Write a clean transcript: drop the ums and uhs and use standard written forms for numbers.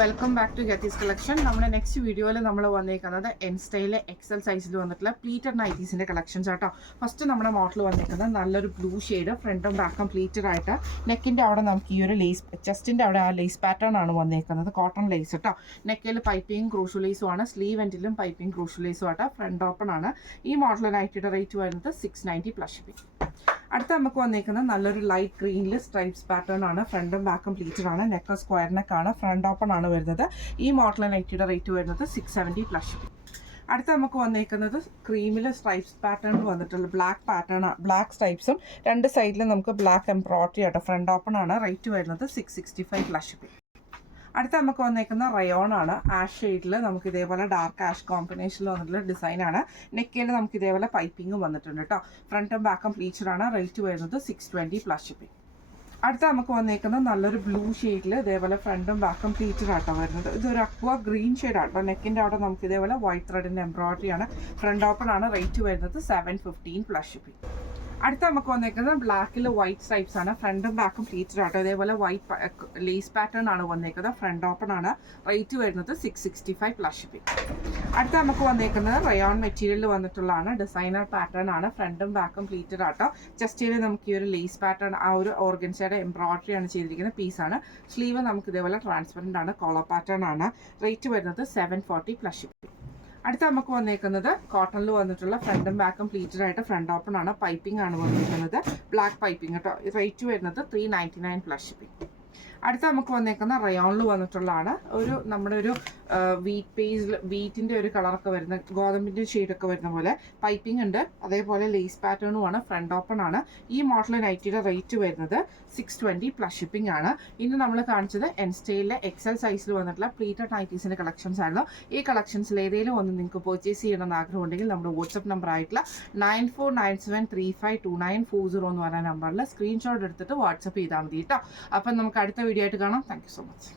Welcome back to Getty's collection. നമ്മുടെ next വീഡിയോയിൽ നമ്മൾ വന്നേക്കുന്നത് എൻ സ്റ്റൈലിലെ എക്സൽ സൈസിൽ വന്നിട്ടുള്ള പ്ലീറ്റഡ് നൈറ്റീസിൻ്റെ കളക്ഷൻസ് ആട്ടോ. ഫസ്റ്റ് നമ്മുടെ മോഡൽ വന്നേക്കുന്നത് നല്ലൊരു ബ്ലൂ ഷെയ്ഡ്, ഫ്രണ്ടും ബാക്കും പ്ലീറ്റഡ് ആയിട്ട്. നെക്കിൻ്റെ അവിടെ നമുക്ക് ഈ ഒരു ലേസ്, ചെസ്റ്റിൻ്റെ അവിടെ ആ ലേസ് പാറ്റേൺ ആണ് വന്നേക്കുന്നത്, കോട്ടൺ ലേസ് കേട്ടോ. നെക്കിൽ പൈപ്പിംഗ് ക്രൂഷ്യൽ ലേസും ആണ്, സ്ലീവ് എൻഡിലും പൈപ്പിംഗ് ക്രൂഷ്യൽ ലേസും ആട്ടോ. ഫ്രണ്ട് ഓപ്പൺ ആണ്. ഈ മോഡൽ നൈറ്റിയുടെ റേറ്റ് വരുന്നത് 690 പ്ലസ് ഷിപ്പിംഗ്. അടുത്ത നമുക്ക് വന്നേക്കുന്നത് നല്ലൊരു ലൈറ്റ് ഗ്രീനിൽ സ്ട്രൈപ്സ് പാറ്റേൺ ആണ്, ഫ്രണ്ടും ബാക്കും പ്ലീറ്റഡ് ആണ്, നെക്ക് സ്ക്വയർ നെക്കാണ്, ഫ്രണ്ട് ഓപ്പൺ ആണ് വരുന്നത്. ഈ മോഡൽ നൈറ്റിയുടെ റേറ്റ് വരുന്നത് 670 പ്ലസ് ഷിപ്പിംഗ്. അടുത്ത നമുക്ക് വന്നേക്കുന്നത് ക്രീമിൽ സ്ട്രൈപ്സ് പാറ്റേൺ വന്നിട്ടുള്ള ബ്ലാക്ക് പാറ്റേൺ, ബ്ലാക്ക് സ്ട്രൈപ്സും രണ്ട് സൈഡിലും നമുക്ക് ബ്ലാക്ക് എംബ്രോയിഡറി ആട്ടോ. ഫ്രണ്ട് ഓപ്പൺ ആണ്. റേറ്റ് വരുന്നത് 665 പ്ലസ് ഷിപ്പിംഗ്. അടുത്ത നമുക്ക് വന്നേക്കുന്ന റയോൺ ആണ്, ആഷ് ഷെയ്ഡിൽ നമുക്ക് ഇതേപോലെ ഡാർക്ക് ആഷ് കോമ്പിനേഷനിൽ വന്നിട്ടുള്ള ഡിസൈനാണ്. നെക്കിൽ നമുക്ക് ഇതേപോലെ പൈപ്പിംഗ് വന്നിട്ടുണ്ട് കേട്ടോ. ഫ്രണ്ടും ബാക്കും പ്ലീച്ചഡ് ആണ്. റേറ്റ് വരുന്നത് 620 പ്ലസ് ഷിപ്പിംഗ്. അടുത്ത നമുക്ക് വന്നേക്കുന്നത് നല്ലൊരു ബ്ലൂ ഷെയ്ഡിൽ ഇതേപോലെ ഫ്രണ്ടും ബാക്കും പ്ലീറ്റഡ് ആട്ടോ വരുന്നത്. ഇതൊരു അക്വ ഗ്രീൻ ഷെയ്ഡ് ആട്ടോ. നെക്കിൻ്റെ അവിടെ നമുക്ക് ഇതേപോലെ വൈറ്റ് ത്രെഡിൻ്റെ എംബ്രോയിഡറി ആണ്. ഫ്രണ്ട് ഓപ്പൺ ആണ്. റേറ്റ് വരുന്നത് 715 പ്ലസ് ഷിപ്പിംഗ്. അടുത്ത നമുക്ക് വന്നേക്കുന്നത് ബ്ലാക്കിൽ വൈറ്റ് സ്ട്രൈപ്സ് ആണ്, ഫ്രണ്ടും ബാക്കും പ്ലീറ്റഡ് ആട്ടോ. ഇതേപോലെ വൈറ്റ് ലേസ് പാറ്റേൺ ആണ് വന്നേക്കുന്നത്. ഫ്രണ്ട് ഓപ്പൺ ആണ്. റേറ്റ് വരുന്നത് 665 പ്ലസ് ഷിപ്പിംഗ്. അടുത്ത നമുക്ക് വന്നേക്കുന്നത് റയോൺ മെറ്റീരിയലിൽ വന്നിട്ടുള്ളതാണ്, ഡിസൈനർ പാറ്റേൺ ആണ്. ഫ്രണ്ടും ബാക്കും പ്ലീറ്റഡ് ആട്ടോ. ചെസ്റ്റിൽ നമുക്ക് ഈ ഒരു ലേസ് പാറ്റേൺ, ആ ഒരു ഓർഗൻസയുടെ എംബ്രോയിഡറി ആണ് ചെയ്തിരിക്കുന്ന പീസാണ്. സ്ലീവ് നമുക്ക് ഇതേപോലെ ട്രാൻസ്പെറൻ്റ് ആണ്, കോളർ പാറ്റേൺ ആണ്. റേറ്റ് വരുന്നത് 740 പ്ലസ് ഷിപ്പിംഗ്. അടുത്ത നമുക്ക് വന്നേക്കുന്നത് കോട്ടണിൽ വന്നിട്ടുള്ള ഫ്രണ്ടും ബാക്കും പ്ലീറ്റഡ് ആയിട്ട്, ഫ്രണ്ട് ഓപ്പൺ ആണ്, പൈപ്പിംഗ് ആണ് വന്നിരിക്കുന്നത്, ബ്ലാക്ക് പൈപ്പിംഗ് കേട്ടോ. റേറ്റ് വരുന്നത് 399 പ്ലസ് ഷിപ്പിംഗ്. അടുത്ത നമുക്ക് വന്നേക്കുന്ന റയോണിൽ വന്നിട്ടുള്ളതാണ്, നമ്മുടെ ഒരു വീറ്റിൻ്റെ ഒരു കളറൊക്കെ വരുന്ന, ഗോതമ്പിൻ്റെ ഷെയ്ഡൊക്കെ വരുന്ന പോലെ പൈപ്പിംഗ് ഉണ്ട്, അതേപോലെ ലേസ് പാറ്റേണുമാണ്. ഫ്രണ്ട് ഓപ്പൺ ആണ്. ഈ മോഡൽ നൈറ്റിയുടെ റേറ്റ് വരുന്നത് 620 പ്ലസ് ഷിപ്പിംഗ് ആണ്. ഇന്ന് നമ്മൾ കാണിച്ചത് എൻ സ്റ്റൈലിലെ എക്സൽ സൈസിൽ വന്നിട്ടുള്ള പ്ലീറ്റഡ് നൈറ്റീസിൻ്റെ കളക്ഷൻസ് ആയിരുന്നു. ഈ കളക്ഷൻസിൽ ഏതെങ്കിലും ഒന്ന് നിങ്ങൾക്ക് പർച്ചേസ് ചെയ്യണമെന്ന് ആഗ്രഹമുണ്ടെങ്കിൽ നമ്മുടെ വാട്സപ്പ് നമ്പർ ആയിട്ടുള്ള 9497352940 എന്ന് പറയുന്ന നമ്പറിൽ സ്ക്രീൻഷോട്ട് എടുത്തിട്ട് വാട്സപ്പ് ചെയ്താൽ മതി കേട്ടോ. അപ്പം നമുക്ക് അടുത്ത വീഡിയോ ആയിട്ട് കാണാം. Thank you so much.